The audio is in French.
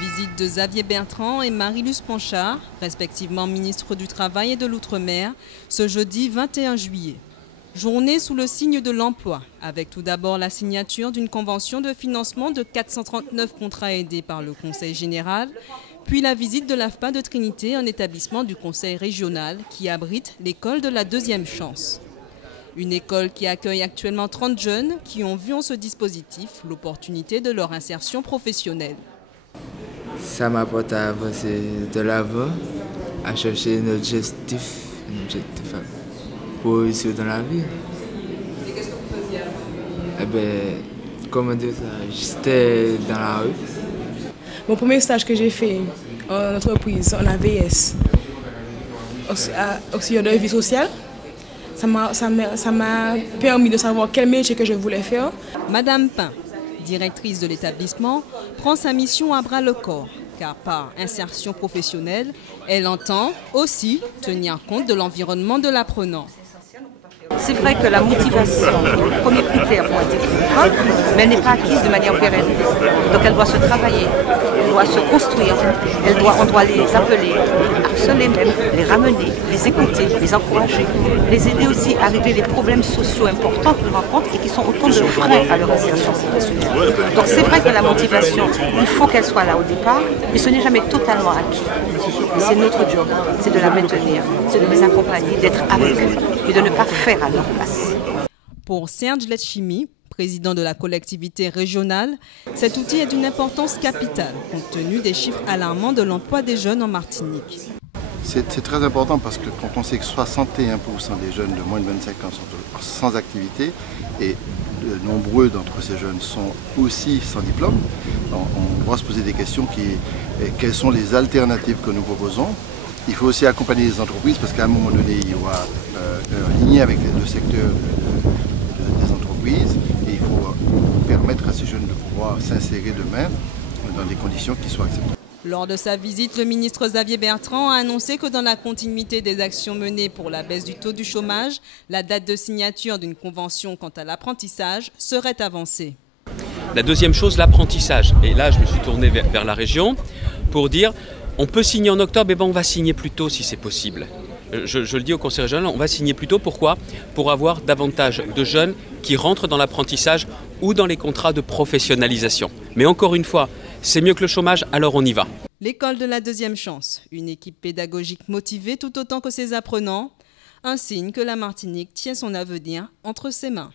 Visite de Xavier Bertrand et Marie-Luce Panchard, respectivement ministre du Travail et de l'Outre-mer, ce jeudi 21 juillet. Journée sous le signe de l'emploi, avec tout d'abord la signature d'une convention de financement de 439 contrats aidés par le Conseil général, puis la visite de l'AFPA de Trinité, un établissement du Conseil régional qui abrite l'école de la deuxième chance. Une école qui accueille actuellement 30 jeunes qui ont vu en ce dispositif l'opportunité de leur insertion professionnelle. Ça m'apporte à avancer de l'avant, à chercher un objectif pour réussir dans la vie. Et qu'est-ce que vous faisiez alors? Eh bien, comment dire ça, j'étais dans la rue. Mon premier stage que j'ai fait en entreprise, en AVS, auxiliaire de vie sociale, ça m'a permis de savoir quel métier que je voulais faire. Madame Pin, directrice de l'établissement, prend sa mission à bras-le-corps, car par insertion professionnelle, elle entend aussi tenir compte de l'environnement de l'apprenant. C'est vrai que la motivation, le premier critère pour être écrivain, mais elle n'est pas acquise de manière pérenne. Donc elle doit se travailler, elle doit se construire, on doit les appeler, les harceler même, les ramener, les écouter, les encourager, les aider aussi à régler les problèmes sociaux importants qu'ils rencontrent et qui sont autant de freins à leur insertion professionnelle. Donc c'est vrai que la motivation, il faut qu'elle soit là au départ, mais ce n'est jamais totalement acquis. C'est notre job, c'est de la maintenir, c'est de les accompagner, d'être avec eux et de ne pas faire à leur place. Pour Serge Letchimi, président de la collectivité régionale, cet outil est d'une importance capitale, compte tenu des chiffres alarmants de l'emploi des jeunes en Martinique. C'est très important parce que quand on sait que 61% des jeunes de moins de 25 ans sont sans activité et nombreux d'entre ces jeunes sont aussi sans diplôme, on doit se poser des questions quelles sont les alternatives que nous proposons. Il faut aussi accompagner les entreprises parce qu'à un moment donné, il y aura un lien avec le secteur des entreprises et il faut permettre à ces jeunes de pouvoir s'insérer demain dans des conditions qui soient acceptables. Lors de sa visite, le ministre Xavier Bertrand a annoncé que dans la continuité des actions menées pour la baisse du taux du chômage, la date de signature d'une convention quant à l'apprentissage serait avancée. La deuxième chose, l'apprentissage. Et là, je me suis tourné vers la région pour dire on peut signer en octobre, mais on va signer plus tôt si c'est possible. Je le dis au Conseil régional, on va signer plus tôt. Pourquoi? Pour avoir davantage de jeunes qui rentrent dans l'apprentissage ou dans les contrats de professionnalisation. Mais encore une fois, c'est mieux que le chômage, alors on y va. L'école de la deuxième chance, une équipe pédagogique motivée tout autant que ses apprenants, un signe que la Martinique tient son avenir entre ses mains.